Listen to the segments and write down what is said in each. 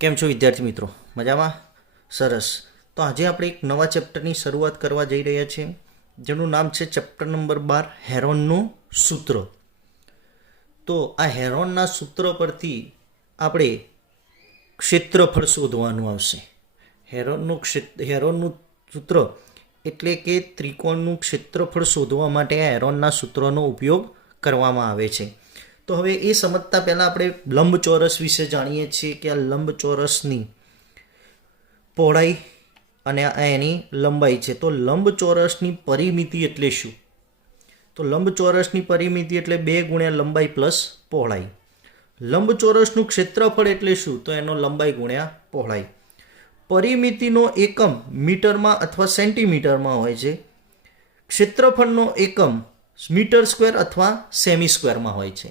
કેમ છો વિદ્યાર્થી મિત્રો? મજામાં? સરસ. તો આજે આપણે એક નવા ચેપ્ટરની શરૂઆત કરવા જઈ રહ્યા છીએ, જેનું નામ છે ચેપ્ટર નંબર 12 હેરોનનું સૂત્ર. તો આ હેરોનના સૂત્ર પરથી આપણે ક્ષેત્રફળ શોધવાનું આવશે. હેરોનનું સૂત્ર એટલે કે ત્રિકોણનું ક્ષેત્રફળ શોધવા માટે આ હેરોનના સૂત્રનો ઉપયોગ કરવામાં આવે છે. તો હવે એ સમજતા પહેલાં આપણે લંબચોરસ વિશે જાણીએ છીએ કે આ લંબચોરસની પહોળાઈ અને આ એની લંબાઈ છે. તો લંબચોરસની પરિમિતિ એટલે શું? તો લંબચોરસની પરિમિતિ એટલે 2 ગુણ્યા લંબાઈ પ્લસ પહોળાઈ. લંબચોરસનું ક્ષેત્રફળ એટલે શું? તો એનો લંબાઈ ગુણ્યા પહોળાઈ. પરિમિતિનો એકમ મીટરમાં અથવા સેન્ટીમીટરમાં હોય છે. ક્ષેત્રફળનો એકમ મીટર સ્ક્વેર અથવા સેમી સ્ક્વેરમાં હોય છે.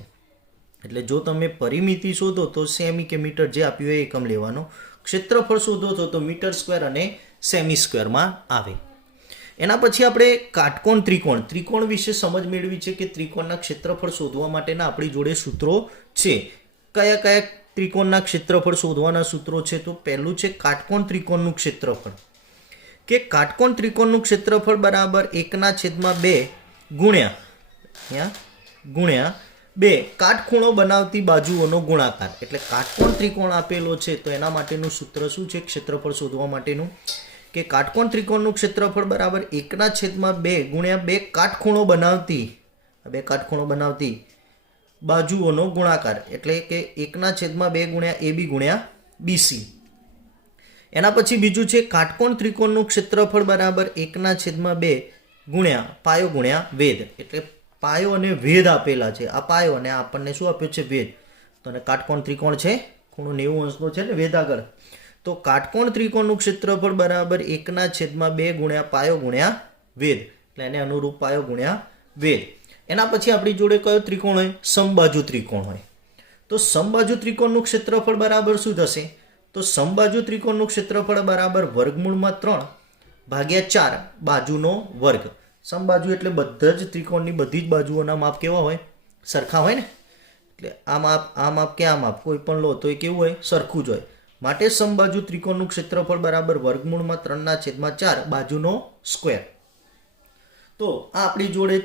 એટલે જો તમે પરિમિતિ શોધો તો સેમી કે મીટર જે આપ્યું હોય એકમ લેવાનો. ક્ષેત્રફળ શોધો તો મીટર સ્ક્વેર અને સેમી સ્ક્વેરમાં આવે. એના પછી આપણે કાટકોણ ત્રિકોણ વિશે સમજ મેળવી છે કે ત્રિકોણના ક્ષેત્રફળ શોધવા માટેના આપણી જોડે સૂત્રો છે. કયા કયા ત્રિકોણના ક્ષેત્રફળ શોધવાના સૂત્રો છે? તો પહેલું છે કાટકોણ ત્રિકોણનું ક્ષેત્રફળ, કે કાટકોણ ત્રિકોણનું ક્ષેત્રફળ બરાબર 1/2 ગુણ્યા 2 કાટખૂણો બનાવતી બાજુઓનો ગુણાકાર. એટલે કાટકોણ ત્રિકોણ આપેલો છે તો એના માટેનું સૂત્ર શું છે ક્ષેત્રફળ શોધવા માટેનું? કે કાટકોણ ત્રિકોણનું ક્ષેત્રફળ બરાબર 1/2 ગુણ્યા 2 કાટખૂણો બનાવતી બાજુઓનો ગુણાકાર. એટલે કે 1/2 ગુણ્યા AB ગુણ્યા BC. એના પછી બીજું છે કાટકોણ ત્રિકોણનું ક્ષેત્રફળ બરાબર 1/2 ગુણ્યા પાયો ગુણ્યા વેધ. એટલે પાયો અને વેધ આપેલા છે. આ પાયો અને આપણને શું આપ્યું છે? વેધ. તો અને કાટકોણ ત્રિકોણ છે, ખૂણો 90 અંશનો છે ને વેધ આગળ. તો કાટકોણ ત્રિકોણનું ક્ષેત્રફળ બરાબર 1/2 ગુણ્યા પાયો ગુણ્યા વેધ. એટલે એને અનુરૂપ પાયો ગુણ્યા વેધ. એના પછી આપણી જોડે કયો ત્રિકોણ હોય? સમબાજુ ત્રિકોણ હોય. તો સમબાજુ ત્રિકોણનું ક્ષેત્રફળ બરાબર શું થશે? તો સમબાજુ ત્રિકોણનું ક્ષેત્રફળ બરાબર વર્ગમૂળમાં 3 ભાગ્યા 4 બાજુનો વર્ગ. સમબાજુ એટલે બધા જ ત્રિકોણની બધી જ બાજુઓના માપ કેવા હોય? સરખા હોય ને. એટલે આ માપ કે આ માપ કોઈ પણ લો તો એ કેવું હોય? સરખું જ હોય. માટે સમબાજુ ત્રિકોણનું ક્ષેત્રફળ બરાબર વર્ગમૂળમાં 3/4 બાજુનો સ્ક્વેર. તો આ આપણી જોડે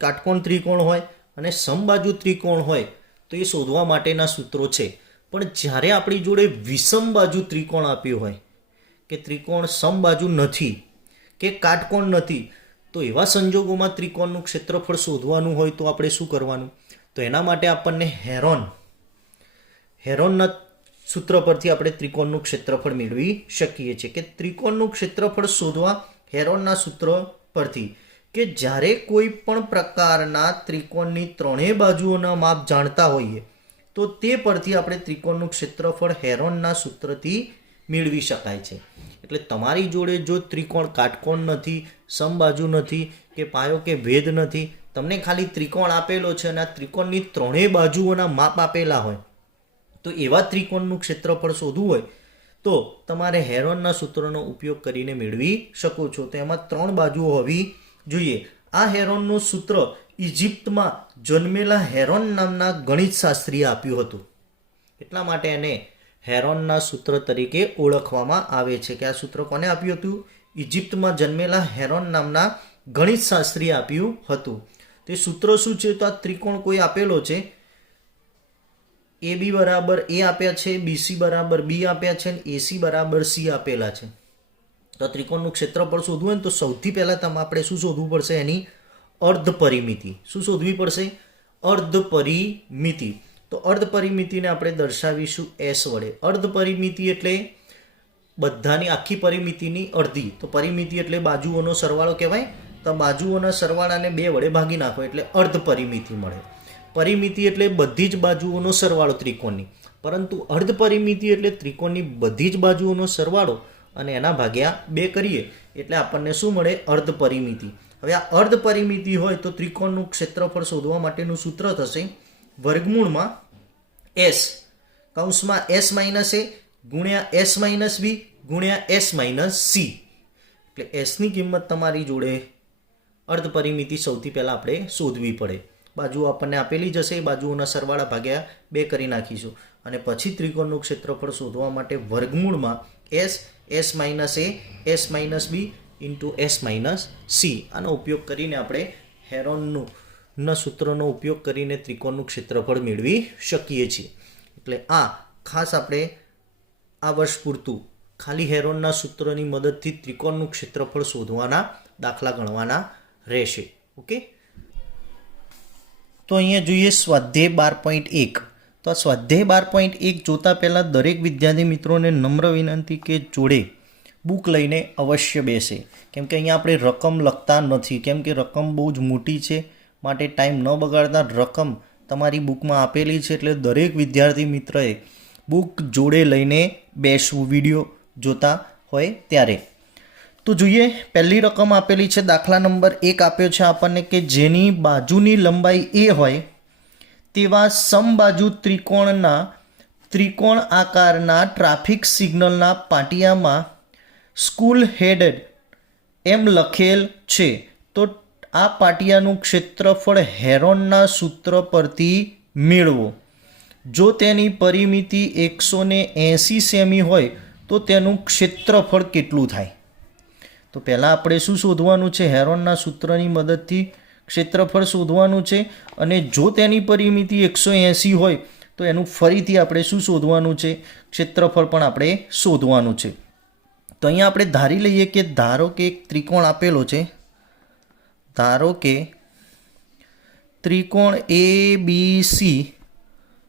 કાટકોણ ત્રિકોણ હોય અને સમબાજુ ત્રિકોણ હોય તો એ શોધવા માટેના સૂત્રો છે. પણ જ્યારે આપણી જોડે વિષમ બાજુ ત્રિકોણ આપ્યું હોય કે ત્રિકોણ સમબાજુ નથી કે કાટકોણ નથી, તો એવા સંજોગોમાં ત્રિકોણનું ક્ષેત્રફળ શોધવાનું હોય તો આપણે શું કરવાનું? તો એના માટે આપણને હેરોનના સૂત્ર પરથી આપણે ત્રિકોણનું ક્ષેત્રફળ મેળવી શકીએ છીએ. કે ત્રિકોણનું ક્ષેત્રફળ શોધવા હેરોનના સૂત્ર પરથી કે જ્યારે કોઈ પણ પ્રકારના ત્રિકોણની ત્રણેય બાજુઓના માપ જાણતા હોઈએ તો તે પરથી આપણે ત્રિકોણનું ક્ષેત્રફળ હેરોનના સૂત્રથી મેળવી શકાય છે. એટલે તમારી જોડે જો ત્રિકોણ કાટકોણ નથી, સમબાજુ નથી કે પાયો કે ભેદ નથી, તમને ખાલી ત્રિકોણ આપેલો છે અને આ ત્રિકોણની ત્રણેય બાજુઓના માપ આપેલા હોય, તો એવા ત્રિકોણનું ક્ષેત્રફળ શોધવું હોય તો તમારે હેરોનના સૂત્રનો ઉપયોગ કરીને મેળવી શકો છો. તો એમાં 3 બાજુઓ હોવી જોઈએ. આ હેરોનનું સૂત્ર ઇજિપ્તમાં જન્મેલા હેરોન નામના ગણિતશાસ્ત્રીએ આપ્યું હતું. એટલા માટે એને હેરોનના સૂત્ર તરીકે ઓળખવામાં આવે છે. કે આ સૂત્ર કોને આપ્યું હતું? ઇજિપ્તમાં જન્મેલા હેરોન નામના ગણિતશાસ્ત્રીએ આપ્યું હતું. તે સૂત્ર શું છે? તો આ ત્રિકોણ કોઈ આપેલો છે, AB બરાબર A આપ્યા છે, BC બરાબર B આપ્યા છે અને AC બરાબર C આપેલા છે. તો ત્રિકોણનું ક્ષેત્રફળ શોધવું હોય ને તો સૌથી પહેલાં આપણે શું શોધવું પડશે? એની અર્ધ પરિમિતિ. શું શોધવી પડશે? અર્ધ પરિમિતિ. તો અર્ધ પરિમિતિને આપણે દર્શાવીશું S વડે. અર્ધ પરિમિતિ એટલે બધાની આખી પરિમિતિની અડધી. તો પરિમિતિ એટલે બાજુઓનો સરવાળો કહેવાય. તો બાજુઓના સરવાળાને 2 વડે ભાગી નાખો એટલે અર્ધ પરિમિતિ મળે. પરિમિતિ એટલે બધી જ બાજુઓનો સરવાળો ત્રિકોણની, પરંતુ અર્ધ પરિમિતિ એટલે ત્રિકોણની બધી જ બાજુઓનો સરવાળો અને એના ભાગ્યા 2 કરીએ એટલે આપણને શું મળે? અર્ધ પરિમિતિ. હવે આ અર્ધ પરિમિતિ હોય તો ત્રિકોણનું ક્ષેત્રફળ શોધવા માટેનું સૂત્ર થશે વર્ગમૂળમાં S કૌંસમાં S - A ગુણ્યા S - B ગુણ્યા S - C. એટલે S ની કિંમત તમારી જોડે અર્ધ પરિમિતિ સૌથી પહેલાં આપણે શોધવી પડે. બાજુ આપણને આપેલી જશે, એ બાજુઓના સરવાળા ભાગ્યા 2 કરી નાખીશું અને પછી ત્રિકોણનું ક્ષેત્રફળ શોધવા માટે વર્ગમૂળમાં s minus a s minus b into s minus c આનો ઉપયોગ કરીને આપણે હેરોનના સૂત્રનો ઉપયોગ કરીને ત્રિકોણનું ક્ષેત્રફળ મેળવી શકીએ છીએ. એટલે આ ખાસ આપણે આ વર્ષ પૂરતું ખાલી હેરોનના સૂત્રની મદદથી ત્રિકોણનું ક્ષેત્રફળ શોધવાના દાખલા ગણવાના રહેશે. ઓકે, તો અહીંયા જોઈએ સ્વાધ્યાય 12.1. તો આ સ્વાધ્યાય 12.1 જોતા પહેલાં દરેક વિદ્યાર્થી મિત્રોને નમ્ર વિનંતી કે જોડે બુક લઈને અવશ્ય બેસે, કેમ કે અહીંયા આપણે રકમ લખતા નથી, કેમ કે રકમ બહુ જ મોટી છે, માટે ટાઈમ ન બગાડતા રકમ તમારી બુકમાં આપેલી છે, એટલે દરેક વિદ્યાર્થી મિત્રએ બુક જોડે લઈને બેસવું વિડીયો જોતા હોય ત્યારે. તો જોઈએ, પહેલી રકમ આપેલી છે, દાખલા નંબર 1 આપ્યો છે આપણને કે જેની બાજુની લંબાઈ a હોય તેવા સમબાજુ ત્રિકોણ આકારના ટ્રાફિક સિગ્નલના પાટિયામાં સ્કૂલ હેડેડ એમ લખેલ છે, તો આ પાટિયાનું ક્ષેત્રફળ હેરોનના સૂત્ર પરથી મેળવો. જો તેની પરિમિતિ 180 સેમી હોય તો તેનું ક્ષેત્રફળ કેટલું થાય? તો પહેલાં આપણે શું શોધવાનું છે? હેરોનના સૂત્રની મદદથી ક્ષેત્રફળ શોધવાનું છે, અને જો તેની પરિમિતિ 180 હોય તો એનું ફરીથી આપણે શું શોધવાનું છે? ક્ષેત્રફળ પણ આપણે શોધવાનું છે. તો અહીંયા આપણે ધારી લઈએ કે ધારો કે એક ત્રિકોણ આપેલો છે, ધારો કે ત્રિકોણ ABC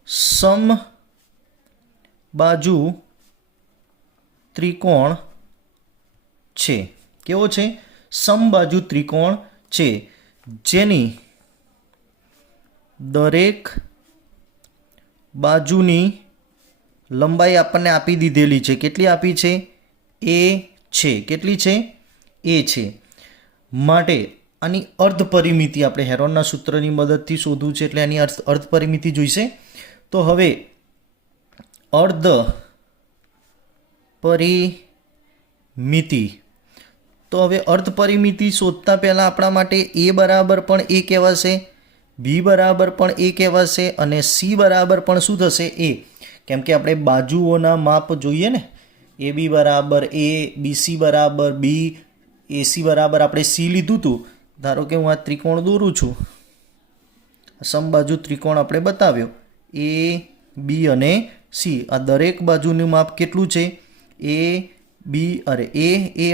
સમબાજુ ત્રિકોણ છે. કેવો છે? સમબાજુ ત્રિકોણ છે, જેની દરેક બાજુની લંબાઈ આપણને આપી દીધેલી છે. કેટલી આપી છે? a છે. કેટલી છે? a છે. માટે આની અર્ધ પરિમિતિ આપણે હેરોનના સૂત્રની મદદથી શોધવું છે, એટલે આની અર્ધ પરિમિતિ જોઈશે. તો હવે અર્ધ પરિમિતિ, તો હવે અર્ધ પરિમિતિ શોધતા પહેલાં આપણા માટે a બરાબર પણ a કહેવાશે, b બરાબર પણ a કહેવાશે અને c બરાબર પણ શું થશે? a. કેમ કે આપણે બાજુઓના માપ જોઈએ ને, ab બરાબર a, bc બરાબર b, ac બરાબર આપણે c લીધું હતું. ધારો કે હું આ ત્રિકોણ દોરું છું, સમબાજુ ત્રિકોણ આપણે બતાવ્યો a, b અને c. આ દરેક બાજુનું માપ કેટલું છે? a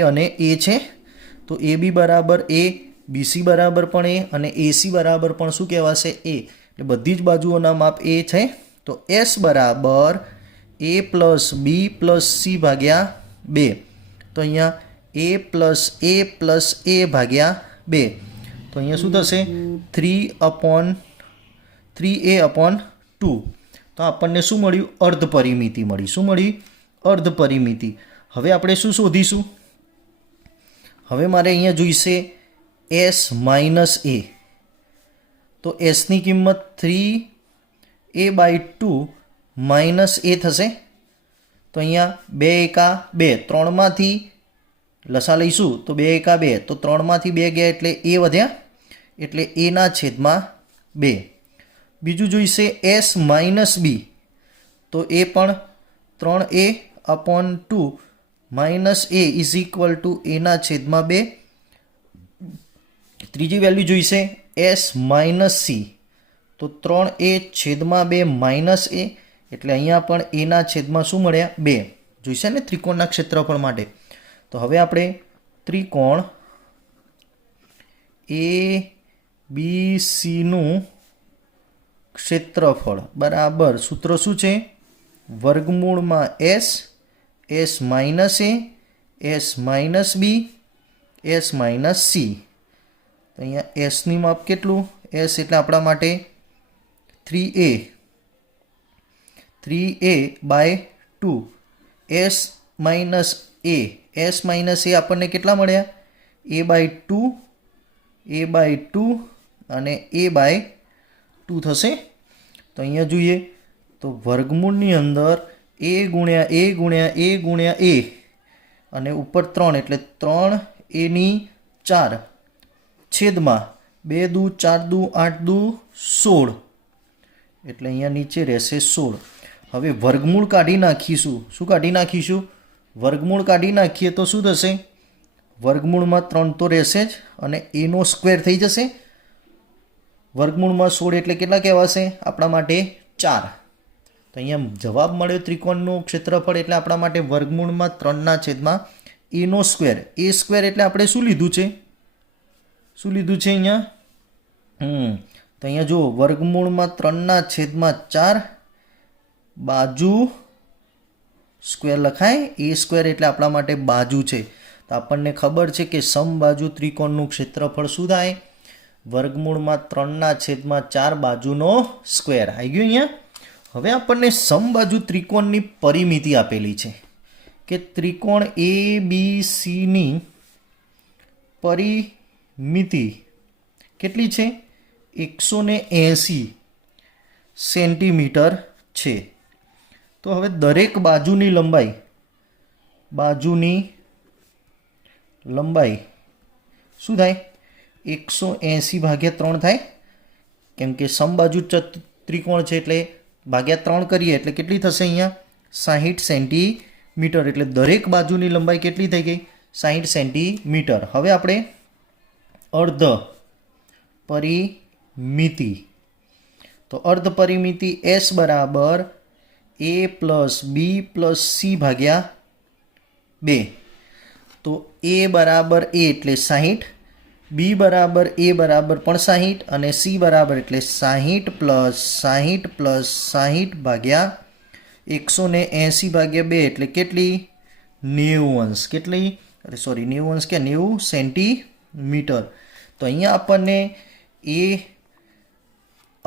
અને a છે. તો ab બરાબર a, bc બરાબર પણ a અને ac બરાબર પણ શું કહેવાશે? a. એટલે બધી જ બાજુઓના માપ a છે. તો s બરાબર a plus b plus c ભાગ્યા 2. તો અહીંયા a પ્લસ a ભાગ્યા 2. તો અહીંયા શું થશે? 3/2. તો આપણને શું મળ્યું? અર્ધ પરિમિતિ મળી. શું મળી? અર્ધ પરિમિતિ. હવે આપણે શું શોધીશું? હવે મારે અહીંયા જોઈશે s માઇનસ a. તો sની કિંમત 3a/2 માઇનસ a થશે. તો અહીંયા 2 એકા 2, 3માંથી લસા લઈશું તો 2 એકા 2, તો 3માંથી 2 ગયા એટલે a વધ્યા, એટલે a ના છેદમાં 2. બીજું જોઈશે s માઇનસ b. તો એ પણ 3a/2 minus a is equal to a ના છેદમાં 2. ત્રીજી વેલ્યુ જોઈશે s માઇનસ c. તો 3a છેદમાં 2 માઇનસ a, એટલે અહીંયા પણ a ના છેદમાં શું મળ્યા? 2. જોઈશે ને ત્રિકોણના ક્ષેત્રફળ માટે. તો હવે આપણે ત્રિકોણ ABC નું ક્ષેત્રફળ બરાબર સૂત્ર શું છે? વર્ગમૂળમાં s minus a, s minus b, s minus c. તો અહીંયા sની માપ કેટલું? s એટલે આપણા માટે 3a/2. s માઇનસ a આપણને કેટલા મળ્યા? a/2 અને a/2 થશે. તો અહીંયા જોઈએ તો વર્ગમૂળની અંદર a ગુણ્યા a અને ઉપર 3 એટલે 3a ની 4 છેદમાં 2 દુ 4 દુ 8 દુ 16, એટલે અહીંયા નીચે રહેશે 16. હવે વર્ગમૂળ કાઢી નાખીશું. શું કાઢી નાખીશું? વર્ગમૂળ કાઢી નાખીએ તો શું થશે? વર્ગમૂળમાં 3 તો રહેશે જ અને એનો સ્ક્વેર થઈ જશે. વર્ગમૂળમાં 16 એટલે કેટલા કહેવાશે આપણા માટે? 4. તો અહીંયા જવાબ મળ્યો ત્રિકોણનું ક્ષેત્રફળ એટલે આપણા માટે વર્ગમૂળમાં 3/, એનો સ્ક્વેર. એ સ્ક્વેર એટલે આપણે શું લીધું છે? શું લીધું છે અહીંયા? તો અહીંયા જુઓ, વર્ગમૂળમાં 3/4, બાજુ સ્ક્વેર લખાય. એ સ્ક્વેર એટલે આપણા માટે બાજુ છે. તો આપણને ખબર છે કે સમબાજુ ત્રિકોણનું ક્ષેત્રફળ શું થાય? વર્ગમૂળમાં 3/4 બાજુનો સ્ક્વેર. આવી ગયું અહીંયા. હવે આપણને સમબાજુ ત્રિકોણની પરિમિતિ આપેલી છે કે ત્રિકોણ ABCની પરિમિતિ કેટલી છે? 180 સેન્ટીમીટર છે. તો હવે દરેક બાજુની લંબાઈ શું થાય? 180/3 થાય. કેમ કે સમબાજુ ત્રિકોણ છે એટલે ભાગ્યા 3 કરીએ એટલે કેટલી થશે અહીંયા? 60 સેન્ટીમીટર. એટલે દરેક બાજુની લંબાઈ કેટલી થઈ ગઈ? 60 સેન્ટીમીટર. હવે આપણે અર્ધ પરિમિતિ. તો અર્ધ પરિમિતિ S બરાબર A plus B plus C ભાગ્યા 2. તો A બરાબર A એટલે 60, B બરાબર A બરાબર પણ 60 અને C બરાબર એટલે 60 પ્લસ 60 પ્લસ 60 ભાગ્યા 180/2 એટલે કેટલી? 90 અંશ. કેટલી? 90 અંશ કે 90 સેન્ટીમીટર. તો અહીંયા આપણને એ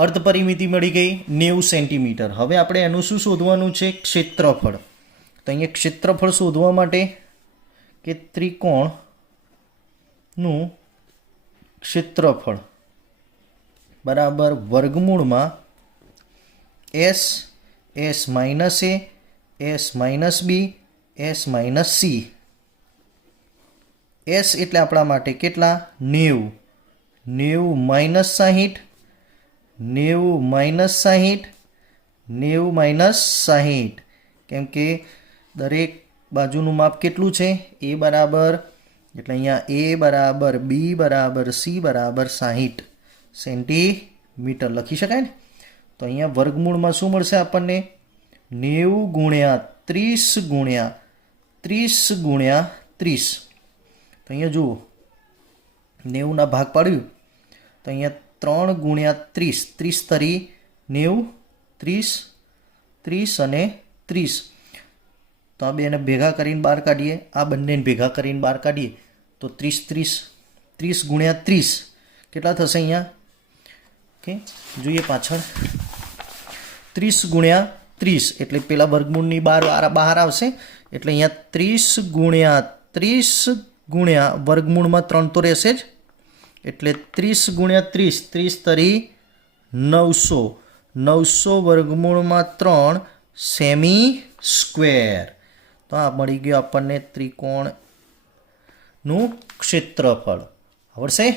અર્ધ પરિમિતિ મળી ગઈ 90 સેન્ટીમીટર. હવે આપણે એનું શું શોધવાનું છે? ક્ષેત્રફળ. તો અહીંયા ક્ષેત્રફળ શોધવા માટે કે ત્રિકોણનું ક્ષેત્રફળ બરાબર વર્ગમૂળમાં S minus A, S minus B, S minus C. S એટલે આપણા માટે કેટલા? 90. 90 માઇનસ 60, 90 માઇનસ 60, 90 માઇનસ 60. કેમ કે દરેક બાજુનું માપ કેટલું છે? A બરાબર એટલે અહીંયા A બરાબર B બરાબર C બરાબર 60 સેન્ટીમીટર લખી શકાય ને. તો અહીંયા વર્ગમૂળમાં શું મળશે આપણને? 90 ગુણ્યા 30 ગુણ્યા 30 ગુણ્યા 30. તો અહીંયા જુઓ, 90ના ભાગ પાડ્યું તો અહીંયા 3 ગુણ્યા 30, 30 તરી 90, 30, 30 અને 30. તો આ બેને ભેગા કરીને બહાર કાઢીએ, આ બંનેને ભેગા કરીને બહાર કાઢીએ તો 30 ગુણ્યા 30 કેટલા થશે અહીંયા? ઓકે, જોઈએ પાછળ. 30 ગુણ્યા 30 એટલે પેલા વર્ગમૂળની બહાર આવશે એટલે અહીંયા 30 ગુણ્યા 30 ગુણ્યા વર્ગમૂળમાં 3 તો રહેશે જ એટલે 30 ગુણ્યા 30, 30 તરી 900, 900 વર્ગમૂળમાં 3 સેમી સ્ક્વેર. તો આ મળી ગયું આપણને ત્રિકોણનું ક્ષેત્રફળ. આવડશે?